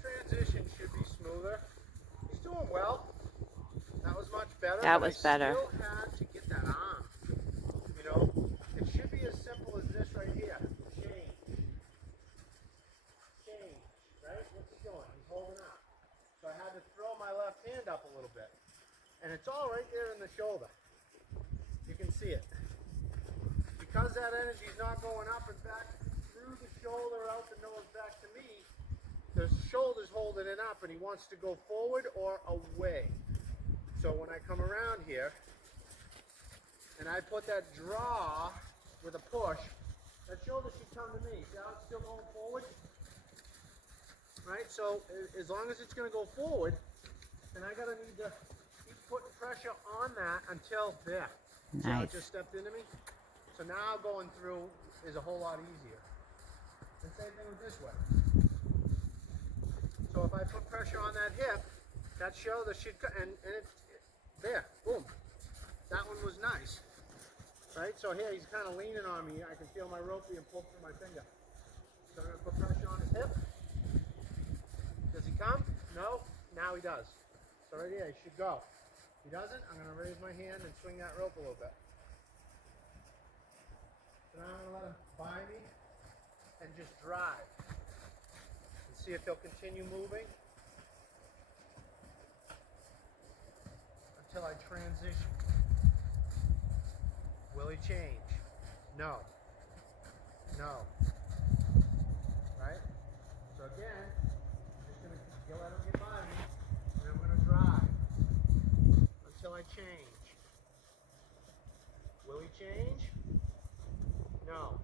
transition should be smoother. He's doing well. That was much better. That was better. Still had to get that arm. You know, it should be as simple as this right here. Change. Change. Right? What's he doing? He's holding up. So I had to throw my left hand up a little bit. And it's all right there in the shoulder. You can see it. Because that energy is not going up and back through the shoulder, out the nose, back to me, the shoulder's holding it up and he wants to go forward or away. So when I come around here and I put that draw with a push, that shoulder should come to me. See how it's still going forward? Right? So as long as it's going to go forward, then I gotta need to keep putting pressure on that until there. Nice. See how it just stepped into me? So now going through is a whole lot easier. And same thing with this way. So if I put pressure on that hip, that shoulder should go, and it's there, boom. That one was nice, right? So here he's kind of leaning on me. I can feel my rope being pulled through my finger. So I'm gonna put pressure on his hip. Does he come? No. Now he does. So right here, he should go. If he doesn't, I'm gonna raise my hand and swing that rope a little bit. So now I'm gonna let him by me and just drive. And see if he'll continue moving until I transition. Will he change? No. No. Right? So again, I'm just going to let him get by me, and I'm going to drive until I change. Will he change? No.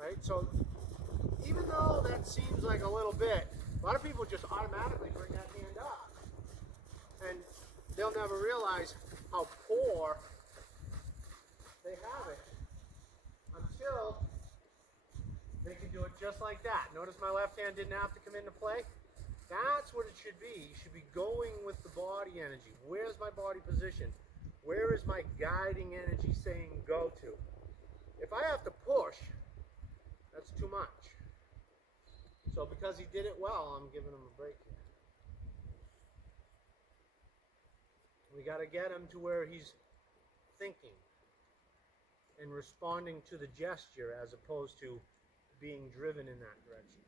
Right? So even though that seems like a little bit, a lot of people just automatically bring that hand up. And they'll never realize how poor they have it until they can do it just like that. Notice my left hand didn't have to come into play. That's what it should be. You should be going with the body energy. Where's my body position? Where is my guiding energy saying go to? If I have to push, that's too much. So because he did it well, I'm giving him a break here. We got to get him to where he's thinking and responding to the gesture as opposed to being driven in that direction.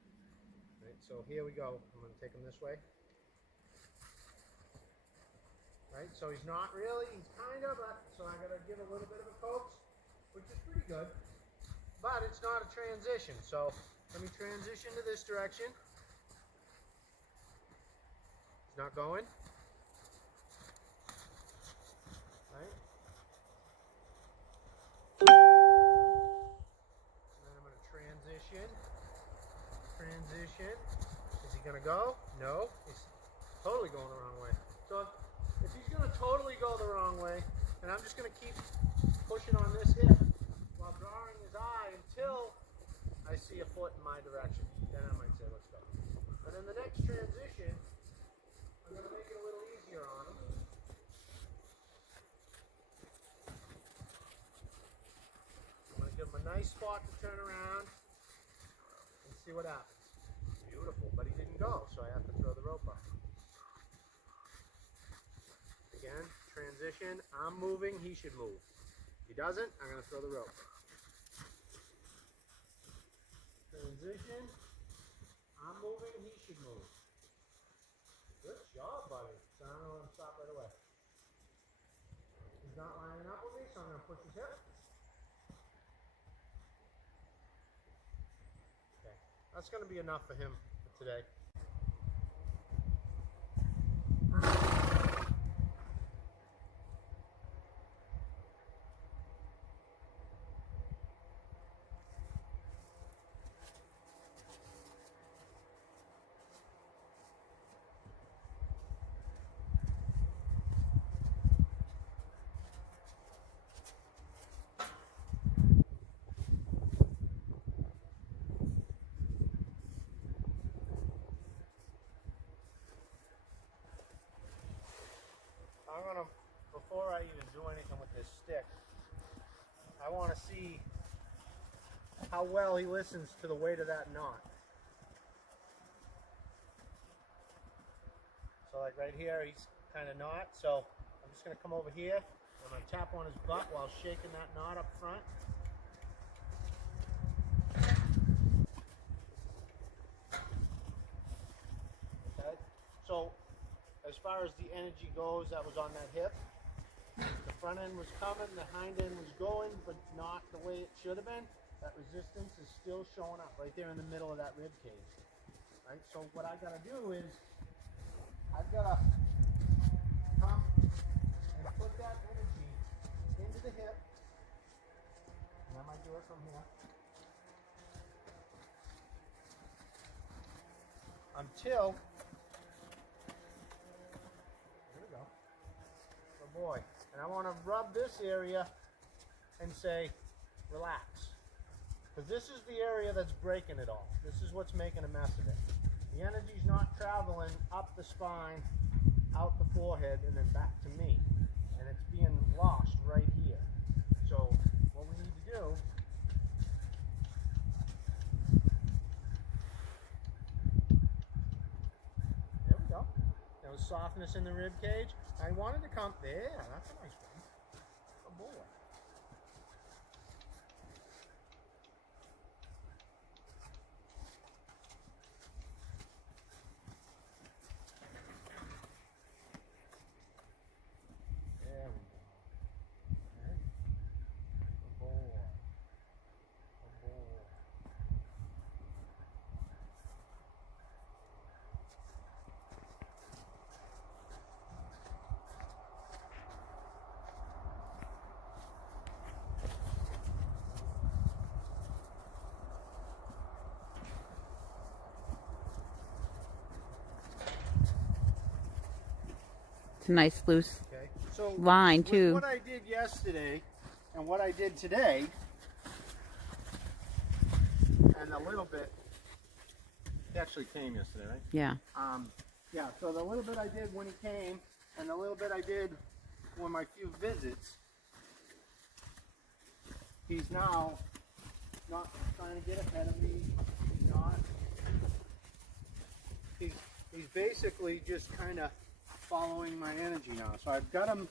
Right, so here we go. I'm going to take him this way. Right, so he's not really, he's kind of, so I got to give a little bit of a coax, which is pretty good. But it's not a transition, so let me transition to this direction. He's not going. Right? And then I'm going to transition. Transition. Is he going to go? No. He's totally going the wrong way. So if he's going to totally go the wrong way, then I'm just going to keep pushing on this hip while drawing his eye until I see a foot in my direction. Then I might say, let's go. And then the next transition, I'm going to make it a little easier on him. I'm going to give him a nice spot to turn around and see what happens. Beautiful, but he didn't go, so I have to throw the rope up. Again, transition, I'm moving, he should move. If he doesn't, I'm going to throw the rope. Transition, I'm moving, he should move. Good job, buddy. So I'm going to let him stop right away. He's not lining up with me, so I'm going to push his hip. Okay, that's going to be enough for him for today. I'm gonna, before I even do anything with this stick, I want to see how well he listens to the weight of that knot. So like right here, he's kind of not. So I'm just gonna come over here. I'm gonna tap on his butt while shaking that knot up front. Okay. So as far as the energy goes, that was on that hip. The front end was coming, the hind end was going, but not the way it should have been. That resistance is still showing up right there in the middle of that rib cage. Right. So what I gotta do is I've gotta come and put that energy into the hip. And I might do it from here. Until, there we go. Oh boy. And I want to rub this area and say, relax. Because this is the area that's breaking it all. This is what's making a mess of it. The energy's not traveling up the spine, out the forehead, and then back to me. And it's being lost right here. So what we need to do, there we go. There was softness in the rib cage. I wanted to come, there, that's a nice one. Oh boy. There we go. Okay. Oh boy. Oh boy. It's a nice loose Okay. So line with too. what I did yesterday and what I did today, and a little bit, he actually came yesterday, right? Yeah. Yeah, so the little bit I did when he came, and the little bit I did for my few visits, he's now not trying to get ahead of me. He's not. He's basically just kind of following my energy now. So I've got him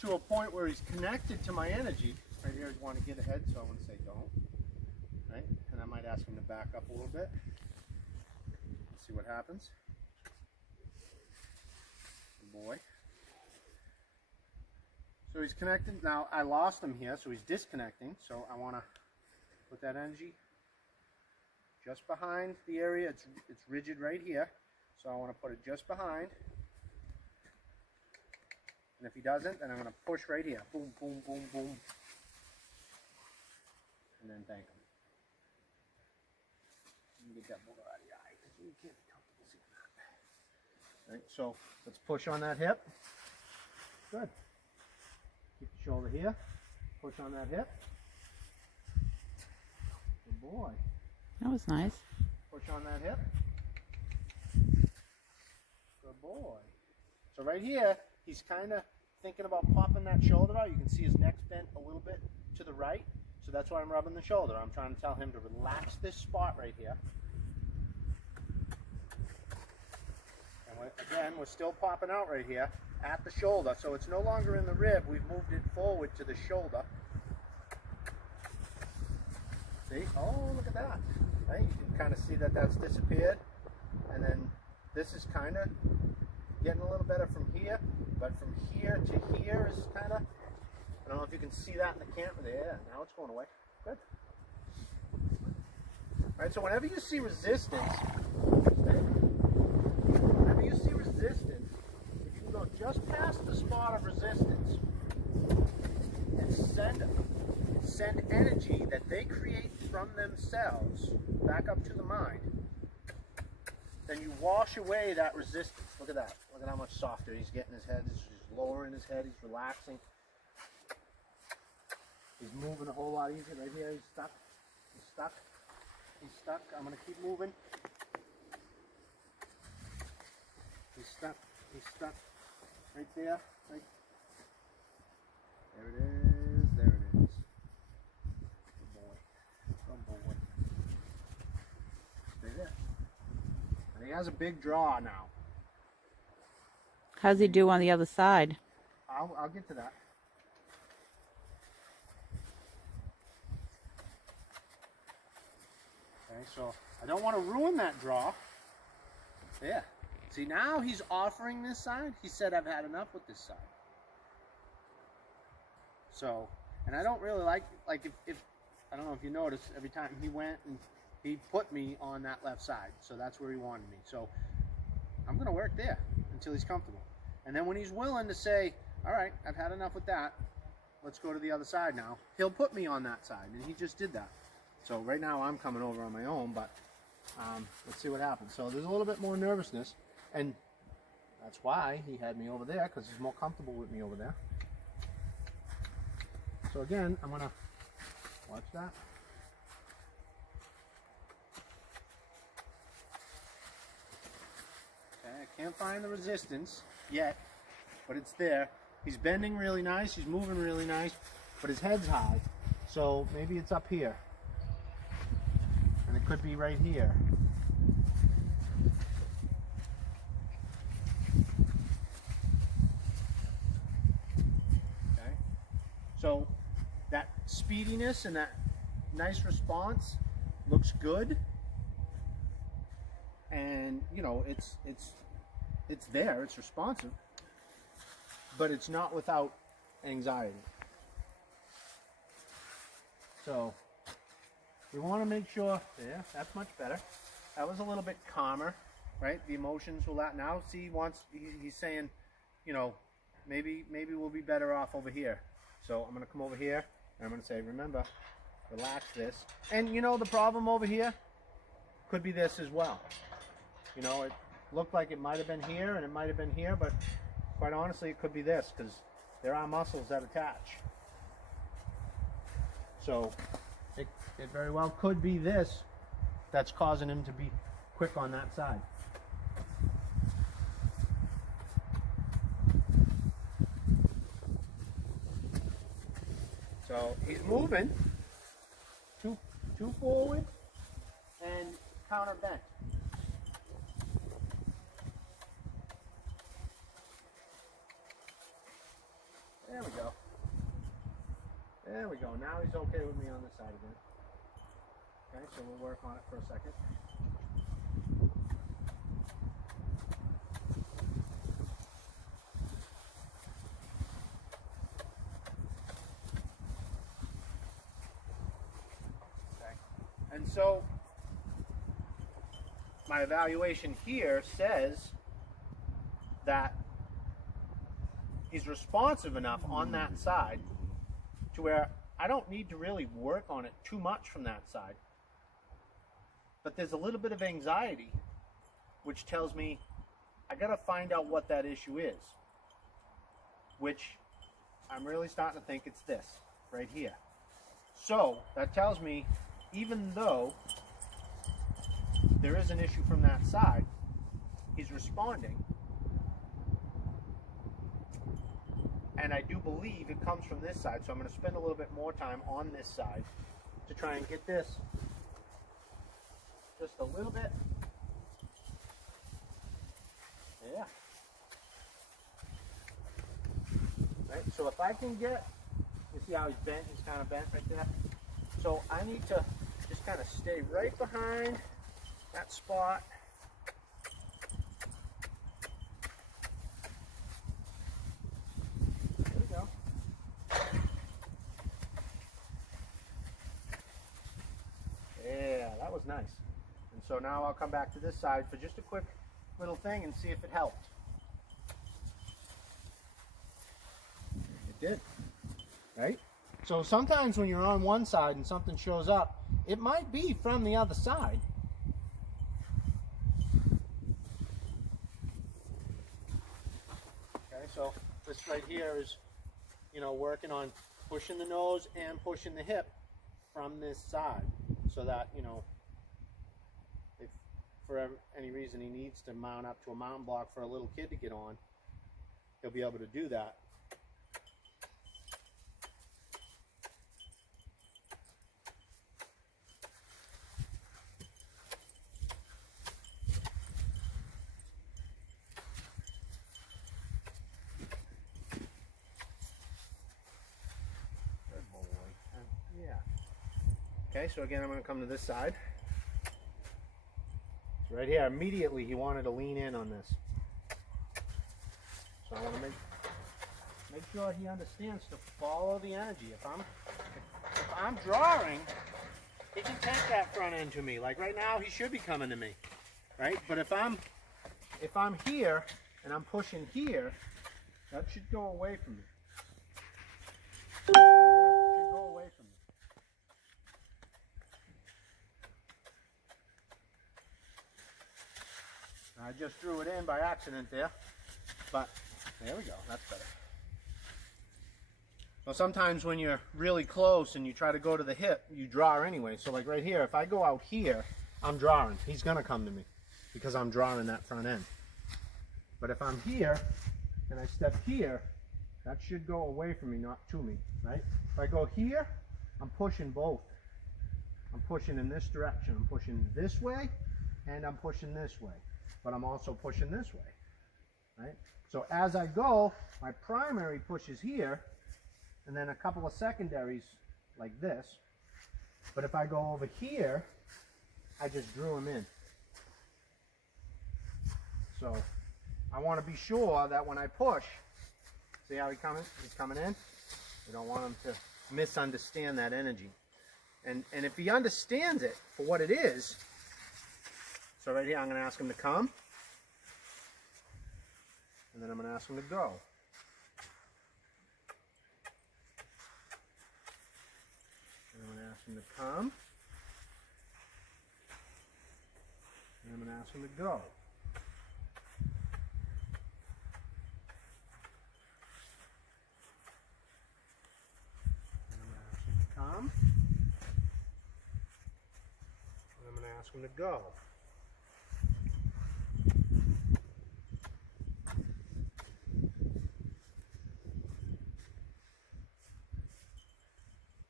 to a point where he's connected to my energy. Right here, I want to get ahead, so I want to say don't. Right? And I might ask him to back up a little bit. Let's see what happens. Good boy. So he's connected. Now I lost him here, so he's disconnecting. So I want to put that energy just behind the area. It's rigid right here. So I want to put it just behind. And if he doesn't, then I'm going to push right here. Boom, boom, boom, boom. And then thank him. Get that booger out of your eye because you can't be comfortable seeing that. All right, so let's push on that hip. Good. Keep the shoulder here. Push on that hip. Good boy. That was nice. Push on that hip. Good boy. So right here, he's kind of thinking about popping that shoulder out. You can see his neck's bent a little bit to the right. So that's why I'm rubbing the shoulder. I'm trying to tell him to relax this spot right here. And again, we're still popping out right here at the shoulder. So it's no longer in the rib. We've moved it forward to the shoulder. See? Oh, look at that. Right? You can kind of see that that's disappeared. And then this is kind of getting a little better from here. But from here to here is kind of, I don't know if you can see that in the camera there. Now it's going away. Good. All right, so whenever you see resistance, if you can go just past the spot of resistance and send energy that they create from themselves back up to the mind, then you wash away that resistance. Look at that. Look at how much softer he's getting his head. He's just lowering his head. He's relaxing. He's moving a whole lot easier. Right here, he's stuck. He's stuck. He's stuck. I'm going to keep moving. He's stuck. He's stuck. Right there. Right. There it is. There it is. Good boy. Good boy. Stay there. And he has a big draw now. How's he do on the other side? I'll get to that. Okay, so I don't want to ruin that draw. Yeah. See, now he's offering this side. He said, I've had enough with this side. So, and I don't really like if I don't know if you noticed, every time he went and he put me on that left side. So that's where he wanted me. So I'm going to work there until he's comfortable. And then when he's willing to say, all right, I've had enough with that, let's go to the other side now, he'll put me on that side. And he just did that. So right now I'm coming over on my own, but let's see what happens. So there's a little bit more nervousness. And that's why he had me over there, because he's more comfortable with me over there. So again, I'm going to watch that. Okay, I can't find the resistance yet, but it's there. He's bending really nice, he's moving really nice, but his head's high. So maybe it's up here. And it could be right here. Okay. So that speediness and that nice response looks good. And you know, it's there, it's responsive, but it's not without anxiety. So we want to make sure, yeah, that's much better. That was a little bit calmer, right? The emotions will that now. See, he's saying, you know, maybe we'll be better off over here. So I'm going to come over here and I'm going to say, remember, relax this. And you know, the problem over here could be this as well. You know, it looked like it might have been here and it might have been here, but quite honestly, it could be this, because there are muscles that attach. So it very well could be this that's causing him to be quick on that side. So he's moving too forward and counter bent. There we go. There we go. Now he's okay with me on this side again. Okay, so we'll work on it for a second. Okay. And so my evaluation here says that he's responsive enough on that side to where I don't need to really work on it too much from that side. But there's a little bit of anxiety, which tells me I gotta find out what that issue is. Which I'm really starting to think it's this, right here. So that tells me, even though there is an issue from that side, he's responding. And I do believe it comes from this side, so I'm going to spend a little bit more time on this side to try and get this just a little bit. Yeah. Right, so if I can get, you see how he's bent, he's kind of bent right there. So I need to just kind of stay right behind that spot. That was nice. And so now I'll come back to this side for just a quick little thing and see if it helped. It did, right? So sometimes when you're on one side and something shows up, it might be from the other side. Okay, so this right here is, you know, working on pushing the nose and pushing the hip from this side, so that, you know, if for any reason he needs to mount up to a mountain block for a little kid to get on, he'll be able to do that. Okay, so again, I'm going to come to this side. Right here, immediately he wanted to lean in on this. So I want to make sure he understands to follow the energy. If I'm drawing, he can take that front end to me. Like right now, he should be coming to me, right? But if I'm here and I'm pushing here, that should go away from me. Should go away from me. I just threw it in by accident there, but there we go, that's better. Well, sometimes when you're really close and you try to go to the hip, you draw anyway. So like right here, if I go out here, I'm drawing. He's gonna come to me because I'm drawing that front end. But if I'm here and I step here, that should go away from me, not to me, right? If I go here, I'm pushing both. I'm pushing in this direction. I'm pushing this way and I'm pushing this way. But I'm also pushing this way, right? So as I go, my primary pushes here, and then a couple of secondaries like this. But if I go over here, I just drew him in. So I want to be sure that when I push, see how he's coming in? We don't want him to misunderstand that energy. And if he understands it for what it is, so right here, I'm going to ask him to come. And then I'm going to ask him to go. And I'm going to ask him to come. And I'm going to ask him to go. And I'm going to ask him to come. And I'm going to ask him to go.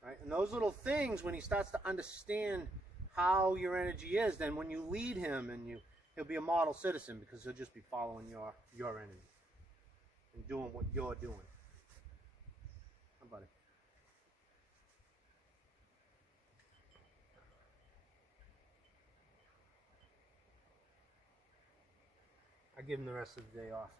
Right? And those little things, when he starts to understand how your energy is, then when you lead him, and he'll be a model citizen because he'll just be following your energy and doing what you're doing. How about it? I give him the rest of the day off.